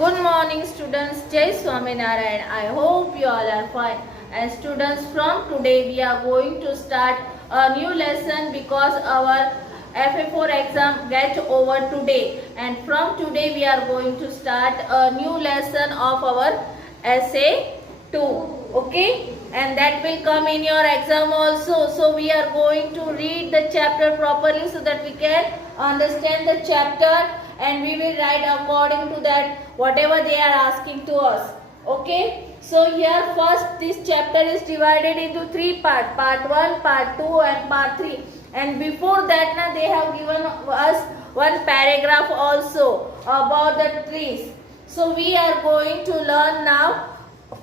Good morning students, Jai Swaminarayan. I hope you all are fine. And students, from today we are going to start a new lesson because our FA4 exam get over today. And from today we are going to start a new lesson of our essay 2. Okay? And that will come in your exam also. So we are going to read the chapter properly so that we can understand the chapter, and we will write according to that whatever they are asking to us. Okay, so here first this chapter is divided into 3 parts, part 1, part 2 and part 3. And before that they have given us one paragraph also about the trees. So we are going to learn now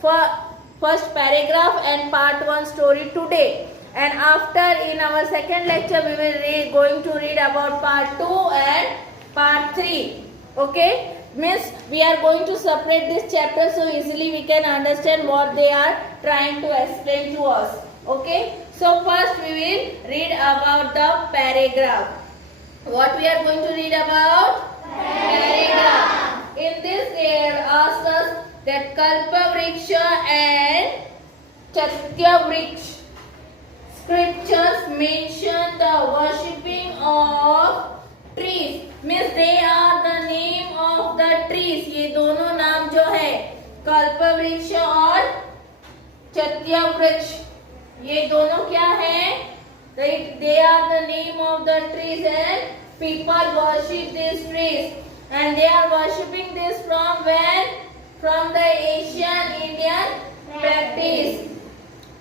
for first paragraph and part 1 story today. And after, in our second lecture, we will going to read about part 2 and part 3. Okay, means we are going to separate this chapter so easily we can understand what they are trying to explain to us. Okay, so first we will read about the paragraph. What we are going to read about? Paragraph. In this they have asked us that Kalpavriksha and Chatyavriksha scriptures mention the worshipping of trees. Means they are the name of the trees. ये दोनों नाम जो है कल्पवृक्ष और चत्यवृक्ष, ये दोनों क्या है? They are the name of the trees and people worship these trees. And they are worshipping this from when? From the Asian Indian practice.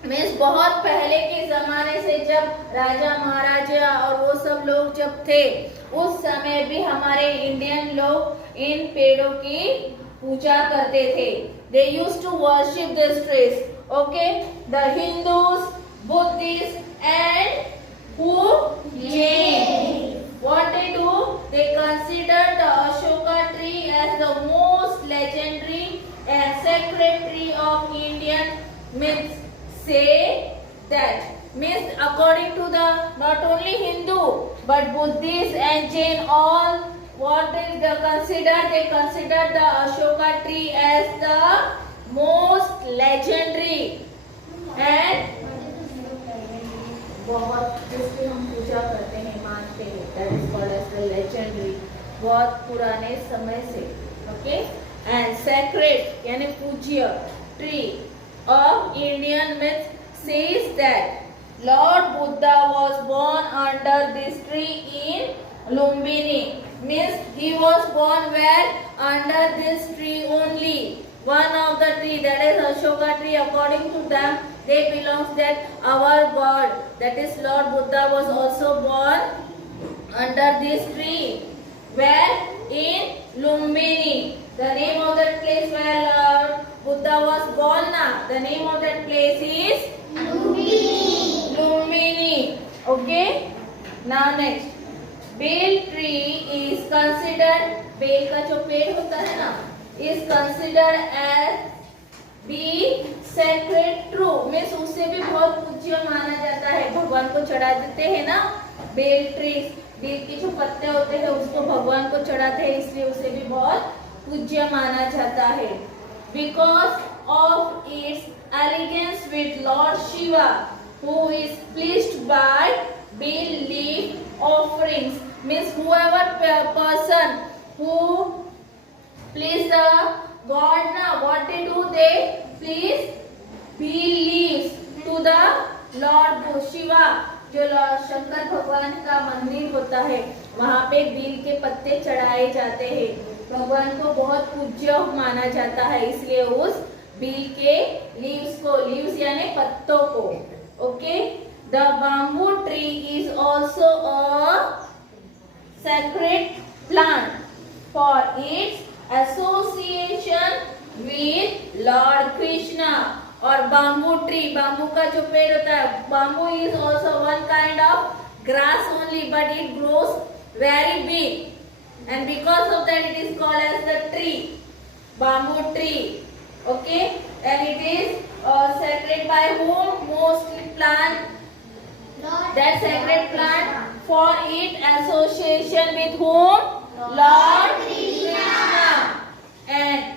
Means बहुत पहले के जमाने से जब राजा महाराजा और वो सब लोग जब थे, उस समय भी हमारे इंडियन लोग इन पेड़ों की पूजा करते थे. They used to worship these trees. Okay, the Hindus, Buddhists and who? Jain. What they do? They consider the Ashoka tree as the most legendary and sacred tree of Indian myths. Say that means according to the not only Hindu but Buddhist and Jain, all what they consider, they consider the Ashoka tree as the most legendary and बहुत जिसकी हम पूजा करते हैं, मानते हैं, that is called as the legendary, बहुत पुराने समय से. Okay, and sacred यानी पूज्य tree of Indian myth says that Lord Buddha was born under this tree in Lumbini. Means he was born where? Under this tree only. One of the tree, that is Ashoka tree. According to them, they belongs that our God, that is Lord Buddha, was also born under this tree. Where? In Lumbini. The name of that place where Lord Buddha was born. The name of that place is Lumbini. Lumbini. Okay. Now next, bel tree is considered, बेल का जो पेड़ होता है ना, is considered as the sacred tree. Means उससे भी बहुत पूज्य माना जाता है. भगवान को चढ़ा देते हैं ना बेल ट्री, बेल के जो पत्ते होते हैं उसको भगवान को चढ़ाते हैं, इसलिए उसे भी बहुत पूज्य माना जाता है. Because of its allegiance with Lord Shiva, who is pleased by bean leaf offerings. Means whoever person who please the God, now what they do, they please bean leaves to the Lord Shiva. जो शंकर भगवान का मंदिर होता है वहाँ पे बील के पत्ते चढ़ाए जाते हैं. भगवान को बहुत पूज्य माना जाता है, इसलिए उस बील के लीव्स को, लीव्स यानी पत्तों को. Okay, the bamboo tree is also a sacred plant for its association with Lord Krishna. और बाम्बू ट्री, बाम्बू का जो पेड़ होता है, bamboo is also one kind of grass only but it grows very big. And because of that it is called as the tree, bamboo tree. Okay, and it is sacred by whom? Mostly plant, that sacred plant for its association with whom? Lord Krishna. And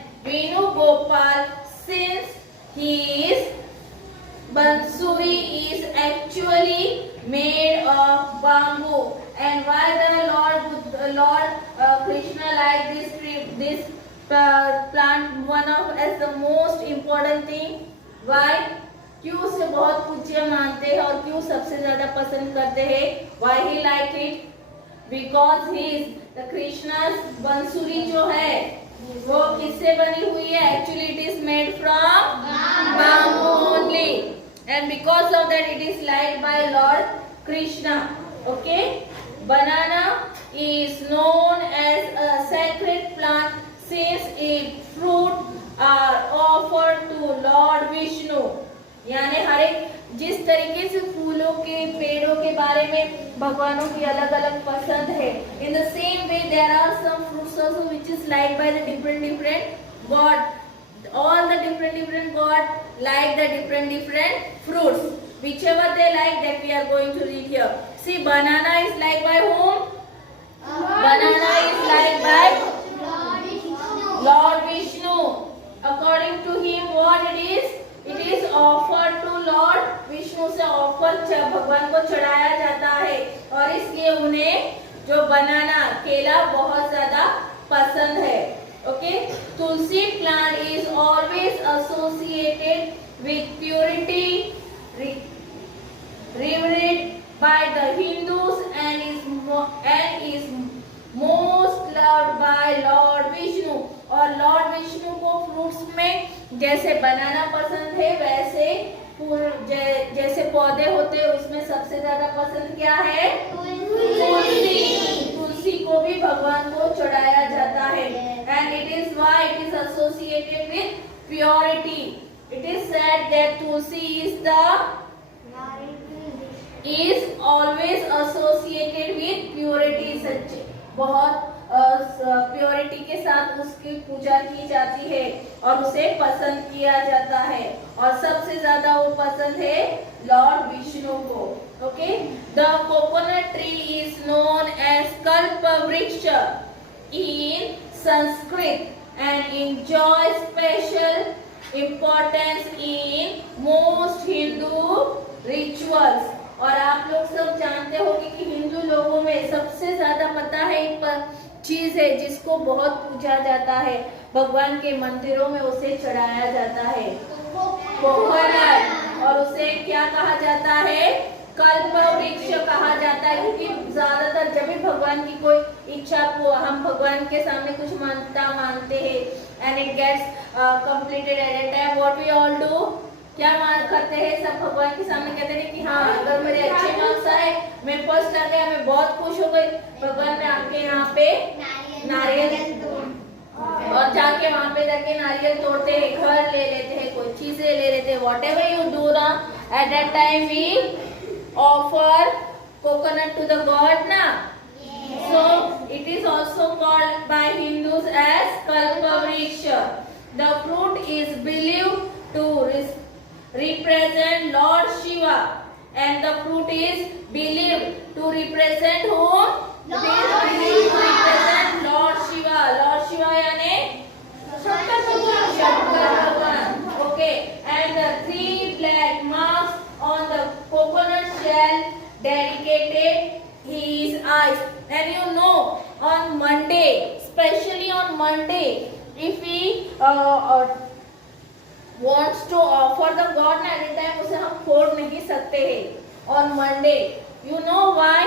this plant one of as the most important thing. Why? क्यों उसे बहुत पूज्य मानते हैं और क्यों सबसे ज्यादा पसंद करते हैं? Why he like it? Because he is the Krishna's bansuri जो है वो किससे बनी हुई है? Actually it is made from bamboo only, and because of that it is liked by Lord Krishna. Okay, banana is known as a sacred plant since its fruit are offered to Lord Vishnu. यानी हर एक जिस तरीके से फूलों के पेड़ों के बारे में भगवानों की अलग अलग पसंद है, in the same way there are some fruits also which is liked by the different god. All the different god like the different fruits. Whichever they like, that we are going to read here. See, banana is liked by whom? Banana is liked by Lord Vishnu. According to him, what it is? It is offered to Lord Vishnu. से offer भगवान को चढ़ाया जाता है और इसलिए उन्हें जो बनाना केला बहुत ज्यादा पसंद है. Okay, Tulsi plant is always associated with purity, revered by the Hindus and is most loved by Lord Vishnu. और लॉर्ड विष्णु को फ्रूट्स में जैसे बनाना पसंद है वैसे जैसे पौधे होते हैं उसमें सबसे ज्यादा पसंद क्या है? तुलसी. तुलसी को भी भगवान को चढ़ाया जाता है. And it is why it is associated with purity. It is said that Tulsi is always associated with purity. सच्चे बहुत प्योरिटी के साथ उसकी पूजा की जाती है और उसे पसंद किया जाता है और सबसे ज्यादा वो पसंद है लॉर्ड विष्णु को. Okay, the coconut tree is known as kalpavriksha in Sanskrit and enjoys special importance in most Hindu rituals. और आप लोग सब जानते होंगे कि हिंदू लोगों में सबसे ज्यादा पता है एक चीज है जिसको बहुत पूजा जाता है, भगवान के मंदिरों में उसे चढ़ाया जाता है, कोकोनट. और उसे क्या कहा जाता है? कल्पवृक्ष कहा जाता है. क्योंकि ज्यादातर जब भी भगवान की कोई इच्छा को हम भगवान के सामने कुछ मानते हैं and it gets completed at a time, what we all do, क्या करते हैं सब भगवान के सामने कहते हैं कि हाँ अगर मेरे अच्छे मार्क्स आए, मैं फर्स्ट आ गया, मैं बहुत खुश हो गई, भगवान में आपके यहाँ पे नारियल और जाके वहाँ पे जाके नारियल तोड़ते हैं, घर ले लेते हैं, कोई चीजें ले लेते हैं. वॉट एवर यू डू ना at that time we offer coconut to the god ना. So it is also called by Hindus as Kalpavriksha. The fruit is believed to represent Lord Shiva, and the fruit is believed to represent whom? It is believed to represent Lord Shiva. Lord Shiva यानी शंकर भगवान. Okay, and the 3 black marks on the coconut shell dedicated his eyes. And you know, on Monday, especially on Monday, if we wants to offer the God at a time, उसे हम फोड़ नहीं सकते हैं on Monday. You know why?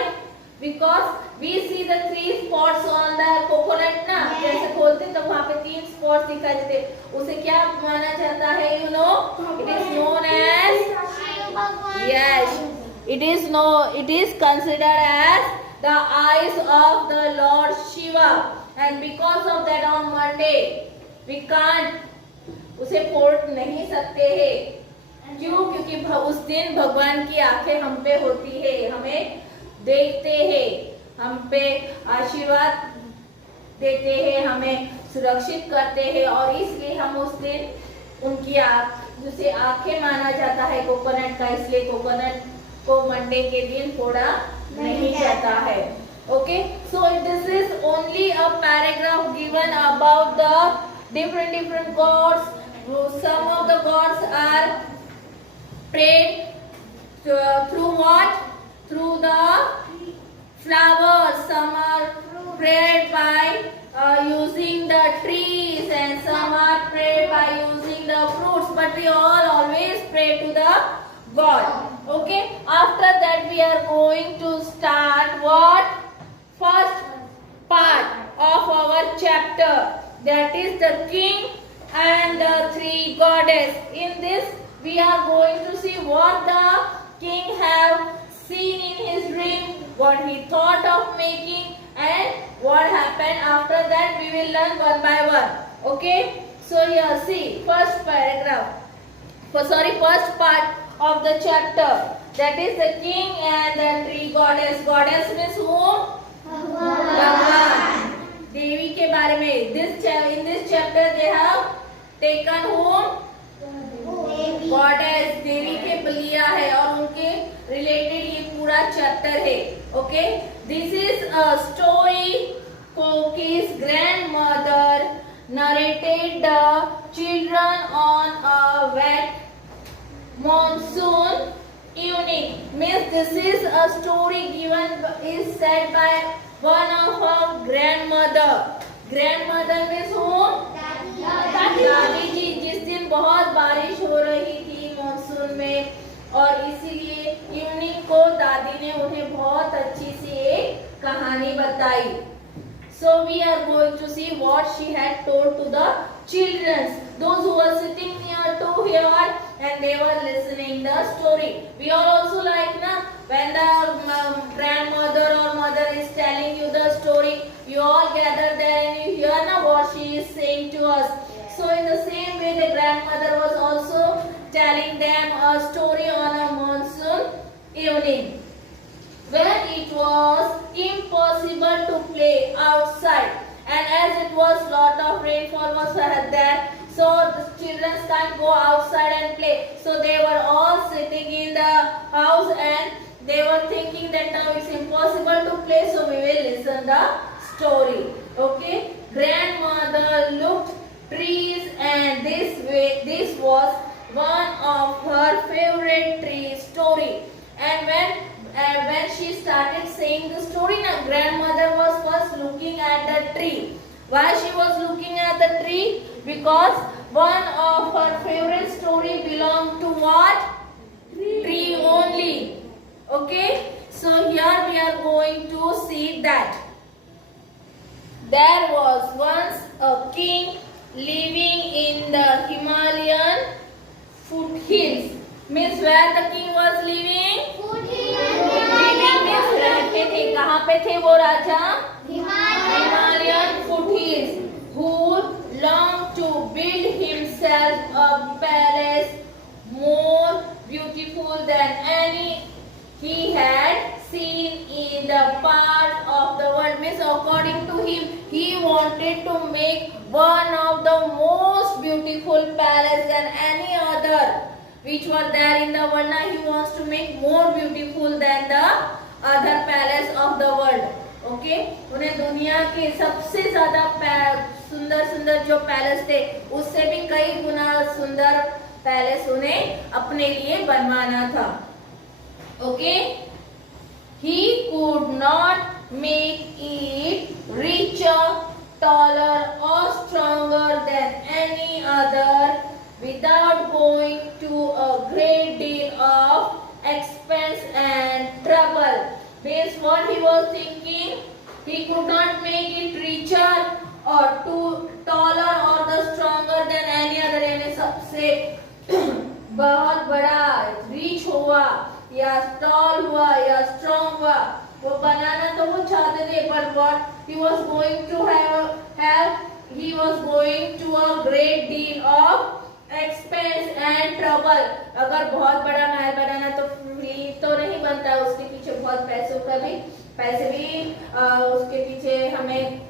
Because we see the 3 spots on the coconut ना, जैसे खोलते तो वहाँ पे 3 spots दिखाई देते, उसे क्या माना जाता है? You know, it is known as, yes, it is considered as the eyes of the Lord Shiva, and because of that on Monday we can't उसे फोड़ नहीं सकते हैं. क्यों? क्योंकि उस दिन भगवान की आंखें हम पे होती है, हमें देखते हैं, हम पे आशीर्वाद देते हैं, हमें सुरक्षित करते हैं और इसलिए हम उस दिन उनकी जिसे आंखें माना जाता है कोकोनट का, इसलिए कोकोनट को मंडे के दिन फोड़ा नहीं जाता है. Okay, so this is only a paragraph given about the different gods. Some of the gods are prayed through what? Through the flowers. Some are prayed by using the trees, and some are prayed by using the fruits, but we all always pray to the God. Okay, after that we are going to start what? First part of our chapter, that is the king and the three goddess. In this we are going to see what the king have seen in his dream, what he thought of making, and what happened after that. We will learn one by one. Okay, so here see first paragraph, first part of the chapter, that is the king and the three goddess. Goddess means whom? भगवान, देवी के बारे में. In this chapter they have taken whom? Goddess, देवी के बलिया है और उनके रिलेटेड ये पूरा चैप्टर है. Okay, this is a story. Koki's grandmother narrated the children on a wet monsoon evening. Means this is a story given, is said by one of her grandmother. Grandmother means whom? दादी जी. जिस दिन बहुत बारिश हो रही थी monsoon में, और इसीलिए इवनिंग को दादी ने उन्हें बहुत अच्छी सी एक कहानी बताई. So we are going to see what she had told to the children, those who were sitting near to her and they were listening the story. We are also like na, when the grandmother or mother is telling you the story, you all gather there and you hear na what she is saying to us. So in the same way the grandmother was also telling them a story on a monsoon evening, when it was impossible to play outside, and as it was lot of rainfall was there, so the children can't go outside and play. So they were all sitting in the house and they were thinking that now it's impossible to play, so we will listen the story. Okay, grandmother looked trees, and this was one of her favorite tree story. And when she started saying the story, now grandmother was first looking at the tree. Why she was looking at the tree? Because one of her favorite story belonged to what? Tree only. Okay, so here we are going to see that there was once a king living in the Himalayan foothills. Means where the king was living? रहते थे. कहाँ पे थे वो राजा? Himalayan foothills. Who longed to build himself a palace more beautiful than any he had seen in the part of the world. Means according to him, he wanted to make one of the most beautiful palace than any other which were there in the world. Now he wants to make more beautiful than the other palace of the world. Okay, उन्हें दुनिया के सबसे ज्यादा सुंदर सुंदर जो palace थे उससे भी कई गुना सुंदर पैलेस उन्हें अपने लिए बनवाना था. Okay, he could not make it richer, taller or stronger than any other without going to a great deal of expense and trouble. Means what he was thinking, he could not make it richer or too taller or the stronger than any other. यानी सबसे बहुत बड़ा rich हुआ या toll हुआ या strong हुआ वो बनाना तो वो चाहते थे, but what he was going to have he was going to a great deal of expense and trouble. अगर बहुत बड़ा महल बनाना तो फ्री तो नहीं बनता, उसके पीछे बहुत पैसे भी उसके पीछे हमें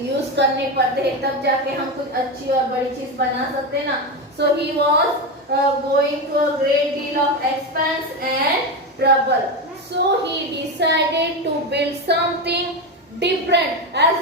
यूज करने पड़ते हैं, तब जाके हम कुछ अच्छी और बड़ी चीज बना सकते हैं ना. So he was going to a great deal of expense and trouble. So he decided to build something different. As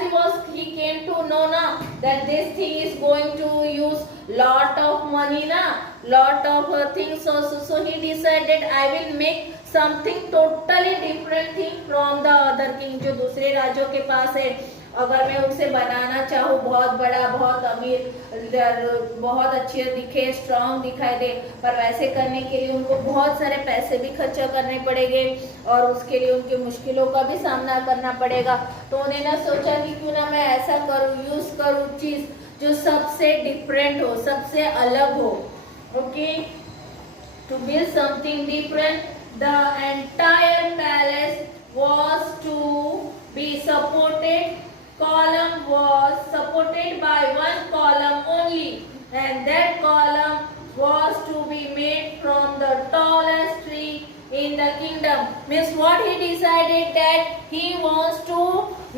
he came to know now that this thing is going to use lot of money na, lot of things also. So he decided I will make something totally different thing from the other king जो दूसरे राज्यों के पास है. अगर मैं उसे बनाना चाहूँ बहुत बड़ा, बहुत अमीर, बहुत अच्छे दिखे, स्ट्रांग दिखाई दे, पर वैसे करने के लिए उनको बहुत सारे पैसे भी खर्चा करने पड़ेंगे और उसके लिए उनकी मुश्किलों का भी सामना करना पड़ेगा। तो उन्होंने ना सोचा कि क्यों ना मैं ऐसा करूँ, यूज करूँ चीज जो सबसे डिफरेंट हो, सबसे अलग हो। Okay, to build something different, the entire palace was to be supported. Column was supported by one column only, and that column was to be made from the tallest tree in the kingdom. Means what he decided that he wants to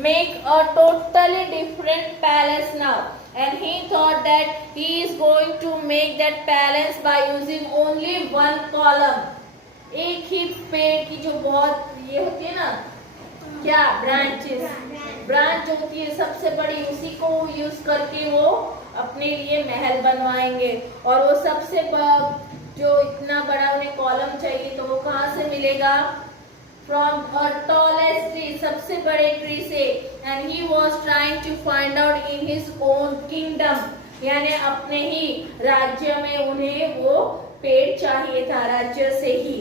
make a totally different palace now, and he thought that he is going to make that palace by using only one column. एक ही पेड़ की जो बहुत ये होती है ना, क्या ब्रांचेस, ब्रांच जो होती है सबसे बड़ी, उसी को यूज करके वो अपने लिए महल बनवाएंगे। और वो सबसे जो इतना बड़ा उन्हें कॉलम चाहिए तो वो कहाँ से मिलेगा? फ्रॉम अ टॉलेस्ट ट्री, सबसे बड़े ट्री से। And he was trying to find out in his own kingdom, यानी अपने ही राज्य में उन्हें वो पेड़ चाहिए था, राज्य से ही।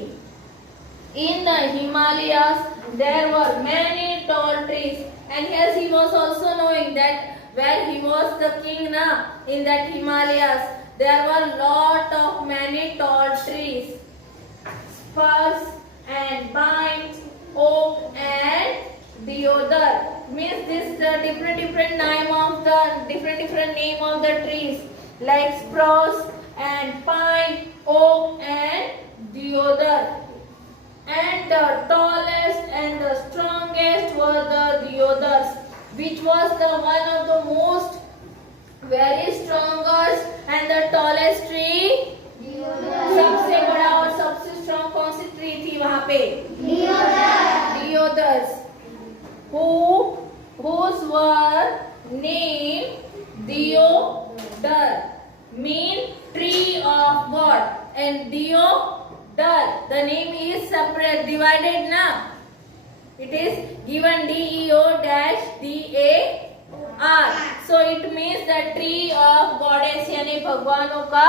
In the Himalayas there were many tall trees, and here he was also knowing that where he was the king na, in that Himalayas there were lot of many tall trees, spruce and pine, oak and deodar. Means this the different name of the different name of the trees like spruce and pine, oak and deodar. And the tallest and the strongest were the deodars, which was the one of the most very strongest and the tallest tree. सबसे बड़ा और सबसे strong कौन सी tree थी वहाँ पे? Deodars, whose were named Deodar, mean tree of God, and Deodar, the name is separate, divided na, it is given DEO-DAR, so it means the tree of goddess, यानी भगवानों का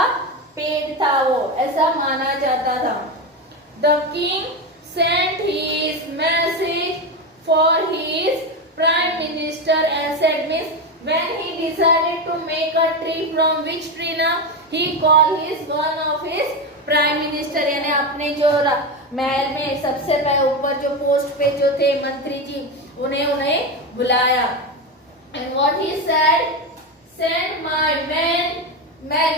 पेड़ था वो, ऐसा माना जाता था। The king sent his message for his prime minister and said, means when he decided to make a tree, from which tree na, he called his one of his prime minister, यानी अपने जो महल में सबसे ऊपर जो post पे जो थे मंत्री जी, उन्हें बुलाया। And what he said, send my men, MEN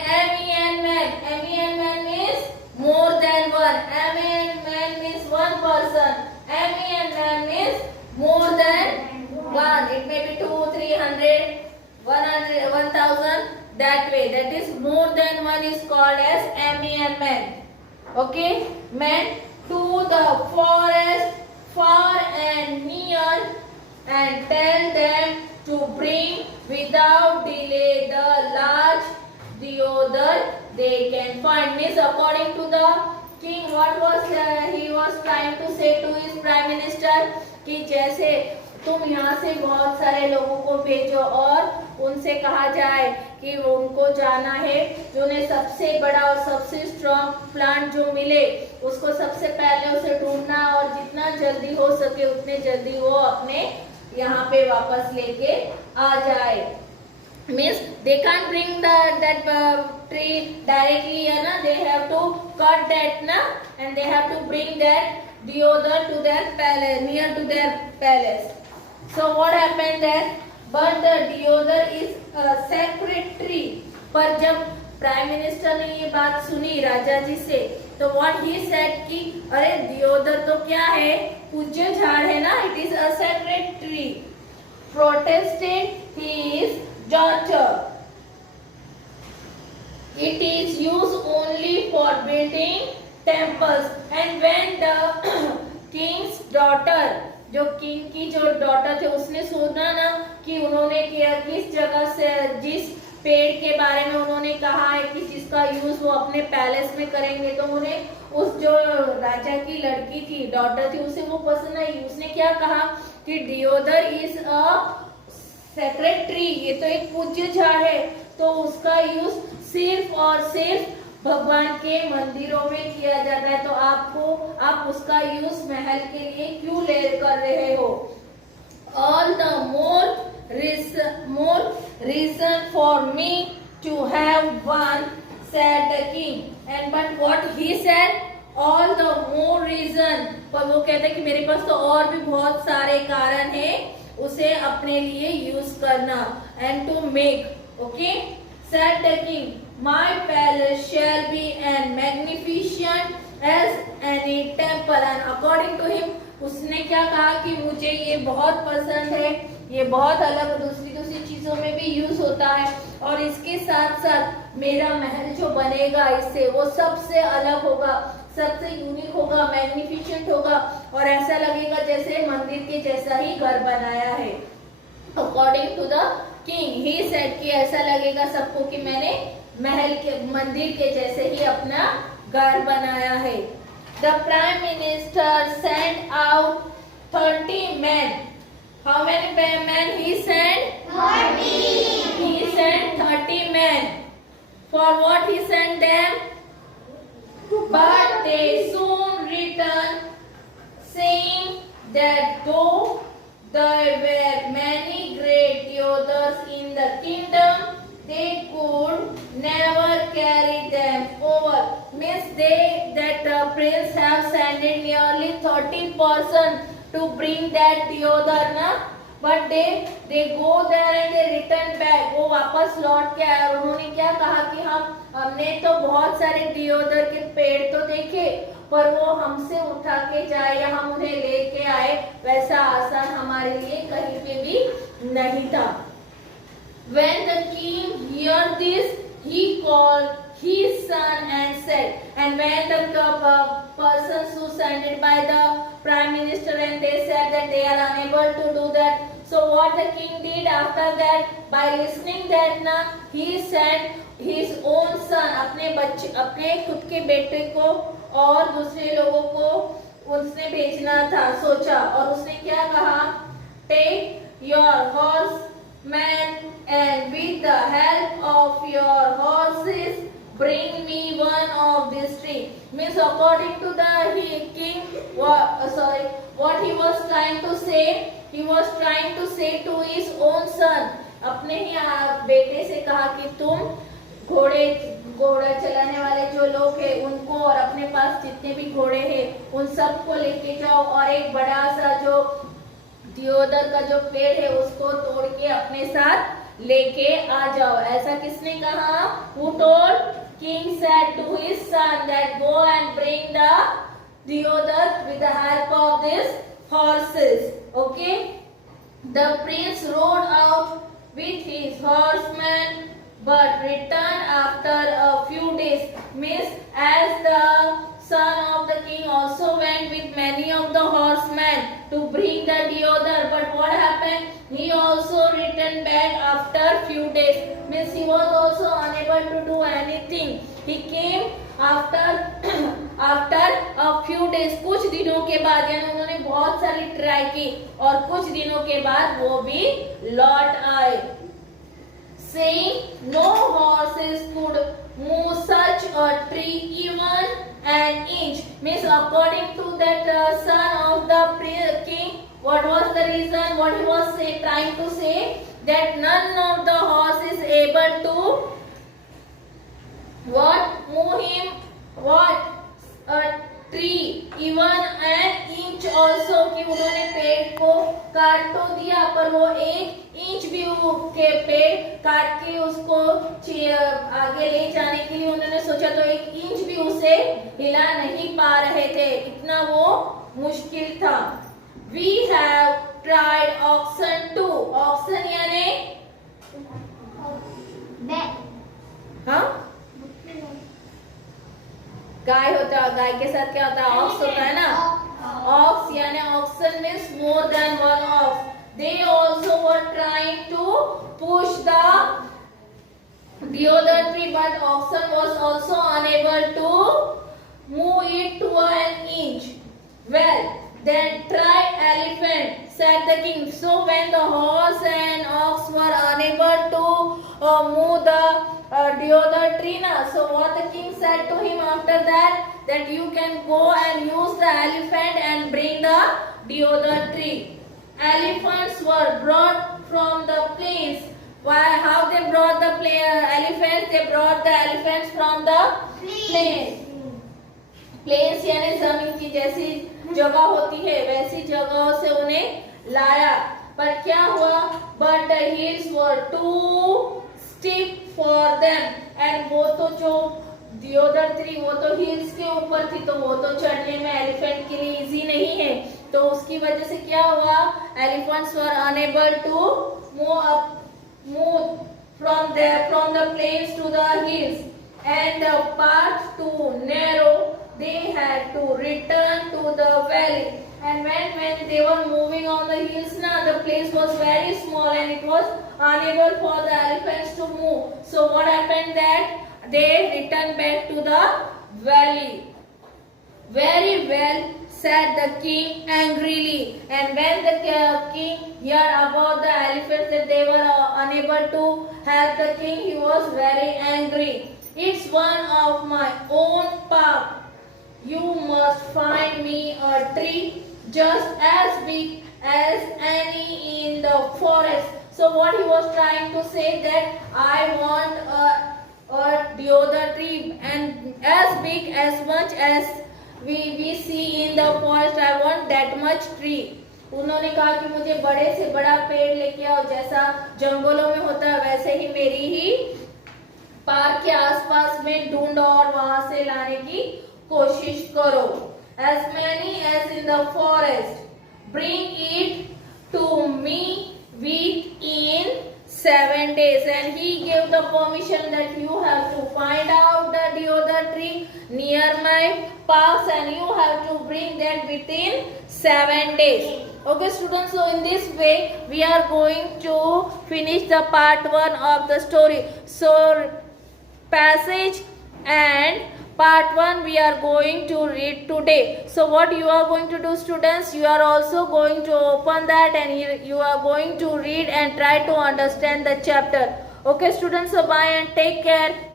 means more than one, MEN means one person, MEN means more than one, it may be 200, 300, 100, 1000, that way, that is more than one is called as MEN. Okay, men to the forest far and near, and tell them to bring without delay the large deodar they can find. Means according to the king, what was he was trying to say to his prime minister कि जैसे तुम यहाँ से बहुत सारे लोगों को भेजो और उनसे कहा जाए कि उनको जाना है, जो उन्हें सबसे बड़ा और सबसे स्ट्रॉन्ग प्लांट जो मिले उसको सबसे पहले उसे ढूंढना, और जितना जल्दी हो सके उतने जल्दी वो अपने यहाँ पे वापस लेके आ जाए। Means they can't bring that tree directly, na, they have to cut that na, and they have to bring that deodar to their palace, near to their palace. So what happened there? But the deodar is a sacred tree. पर जब prime minister ने ये बात सुनी राजा जी से, तो what he said कि अरे deodar तो क्या है, पूज्य झाड़ है ना, it is a sacred tree. Protested his daughter. It is used only for building temples. And when the king's daughter, जो किंग की जो डॉटर थे, उसने सुना ना कि उन्होंने किस जगह से, जिस पेड़ के बारे में उन्होंने कहा है कि जिसका यूज वो अपने पैलेस में करेंगे, तो उन्हें उस जो राजा की लड़की थी, डॉटर थी, उसे वो पसंद आई। उसने क्या कहा कि deodar is a sacred tree, ये तो एक पूज्य झाड़ है, तो उसका यूज सिर्फ और सिर्फ भगवान के मंदिरों में किया जाता है। तो आप उसका यूज महल के लिए क्यों कर रहे हो? All the more reason for me to have one, said the king. And but what he said? All the more reason. पर वो कहता है कि मेरे पास तो और भी बहुत सारे कारण हैं उसे अपने लिए यूज करना। And to make, okay, said the king, my palace shall be as magnificent as any temple. And according to him, उसने क्या कहा कि मुझे ये बहुत पसंद है, ये बहुत अलग दूसरी चीजों में भी यूज होता है, और इसके साथ साथ मेरा महल जो बनेगा इससे वो सबसे अलग होगा, सबसे यूनिक होगा, मैग्निफिसेंट होगा, और ऐसा लगेगा जैसे मंदिर के जैसा ही घर बनाया है। According to the king he said कि ऐसा लगेगा सबको कि मैंने महल के मंदिर के जैसे ही अपना घर बनाया है। The Prime Minister sent out 30 men. How many men he sent? 30. He sent 30 men. For what he sent them? But they soon returned, saying that though there were many great Yodas in the kingdom, they could never carry them over. Means that the prince have sent nearly 30 person to bring that Duryodhana, but they go there and they return back. वो वापस लौट के आए और उन्होंने क्या कहा कि हमने तो बहुत सारे दियोदर के पेड़ तो देखे, पर वो हमसे उठा के जाए या हम उन्हें लेके आए वैसा आसान हमारे लिए कहीं पे भी नहीं था। When the king heard this, he called his son and said, and when the persons who sent it by the prime minister and they said that they are unable to do that, so what the king did after that, by listening that he sent his own son, अपने खुद के बेटे को और दूसरे लोगों को उसने भेजना था, सोचा, और उसने क्या कहा? Take your horsemen and with the help of your horses bring me one of these three. Means according to the king, what he was trying to say, he was trying to say to his own son, अपने ही बेटे से कहा कि तुम घोड़ा चलाने वाले जो लोग हैं उनको और अपने पास जितने भी घोड़े हैं उन सबको लेके जाओ और एक बड़ा सा जो दियोदर का जो पेड़ है उसको तोड़ के अपने साथ लेके आ जाओ। ऐसा किसने कहा? Who told? King said to his son that go and bring the Diodar with the help of these horses. Okay? The prince rode out with his horsemen but returned after a few days. Means as the son of the king also went with many of the horsemen to bring the Diodar, but what happened? He also returned back after few days. Means he was also unable to do anything. He came after a few days. कुछ दिनों के बाद, यानी उन्होंने बहुत सारी try की और कुछ दिनों के बाद वो भी लौट आए। Saying no horses could move such a tree even an inch. Means according to that son of the king, what was the reason? What he was trying to say? That none of the horse is able to move him a tree even an inch also, कि उन्होंने पेड़ को काट तो दिया पर वो एक इंच भी के पेड़ काट के उसको आगे ले जाने के लिए उन्होंने सोचा तो एक इंच भी उसे हिला नहीं पा रहे थे, इतना वो मुश्किल था। We have tried oxen too. Oxen यानी हाँ गाय होता है, गाय के साथ क्या होता है? ऑक्स होता है ना। ऑक्स यानी oxen means more than one ox. They also were trying to push the Deodar tree, but oxen was also unable to move it to an inch. Well, Then try elephant, said the king. So when the horse and ox were unable to move the deodar tree, so what the king said to him after that you can go and use the elephant and bring the deodar tree. Elephants were brought from the plains. Why? How they brought the elephants? They brought the elephants from the plains. Plains यानी जमीन की जैसी जगह होती है वैसी जगहों से उन्हें लाया, पर क्या हुआ? But the hills were too steep for them, and वो तो जो दियोदर ट्री वो तो हिल्स के ऊपर थी, तो वो तो चढ़ने में एलिफेंट के लिए इजी नहीं है, तो उसकी वजह से क्या हुआ? Elephants were unable to move from the plains to the hills, and the path too narrow. They had to return to the valley, and when they were moving on the hills, the place was very small and it was unable for the elephants to move. So what happened? That they returned back to the valley. Very well, said the king angrily. And when the king heard about the elephants that they were unable to help the king, he was very angry. It's one of my own park. You must find me a tree just as big as any in the forest. So what he was trying to say, that I want a deodar tree, and as big as much as we see in the forest, I want that much tree. उन्होंने कहा कि मुझे बड़े से बड़ा पेड़ लेके आओ, जैसा जंगलों में होता है वैसे ही मेरी ही पार्क के आसपास में ढूंढो और वहां से लाने की कोशिश करो. As many as in the forest, bring it to me within 7 days. And he gave the permission that you have to find out the deodar tree near my parks, and you have to bring that within 7 days. Okay students, so in this way we are going to finish the part 1 of the story. So passage and part 1 we are going to read today. So what you are going to do students, you are also going to open that and you are going to read and try to understand the chapter. Okay students, so bye and take care.